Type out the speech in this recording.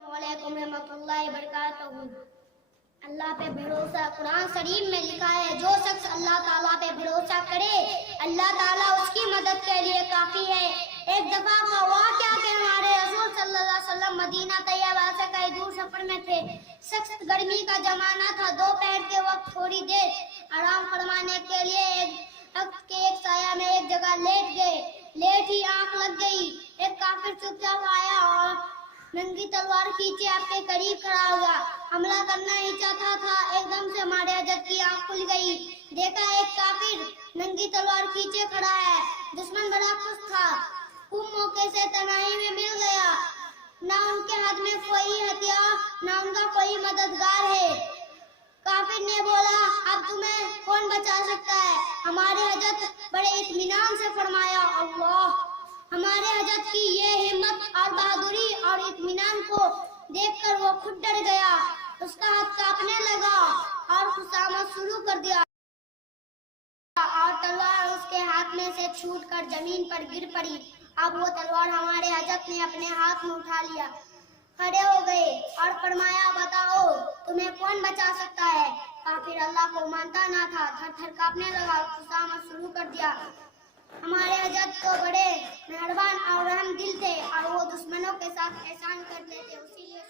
वालेकुम रहमतुल्लाहि व बरकातहू। अल्लाह पे भरोसा, कुरान शरीफ में लिखा है, जो शख्स अल्लाह ताला पे भरोसा करे अल्लाह ताला उसकी मदद के लिए काफी है। एक दफा का वाक़या कि हमारे रसूल सल्लल्लाहु अलैहि वसल्लम मदीना तैयबा से कई दूर सफर में थे। सख्त गर्मी का जमाना था। दोपहर के वक्त थोड़ी देर आराम फरमाने के लिए एक साया में एक जगह लेट गए। लेट ही आंख लग गई। एक काफिर चुपचाप आया और नंगी तलवार खींचे आपके करीब खड़ा हुआ। हमला करना ही चाहता था। एकदम से हमारे हजरत की आंख खुल गई। देखा एक काफिर नंगी तलवार खींचे खड़ा है। दुश्मन बड़ा खुश था। खूब मौके से तनाई में मिल गया। ना उनके हाथ में कोई हथियार, ना उनका कोई मददगार है। काफिर ने बोला, अब तुम्हें कौन बचा सकता है? हमारे हजरत बड़े इत्मीनान से फरमाया, अल्लाह। हमारे हजरत की ये हिम्मत और बहादुरी और इत्मीनान को देखकर वो खुद डर गया। उसका हाथ कांपने लगा और खुशामद शुरू कर दिया और तलवार उसके हाथ में से छूटकर जमीन पर गिर पड़ी। अब वो तलवार हमारे हजरत ने अपने हाथ में उठा लिया, खड़े हो गए और फरमाया, बताओ तुम्हें कौन बचा सकता है? काफिर अल्लाह को मानता ना था, थर थर कांपने लगा और खुशामद शुरू कर दिया। हमारे हजरत तो बड़े मेहरबान और रहम दिल थे और वो दुश्मनों के साथ एहसान करते थे, इसीलिए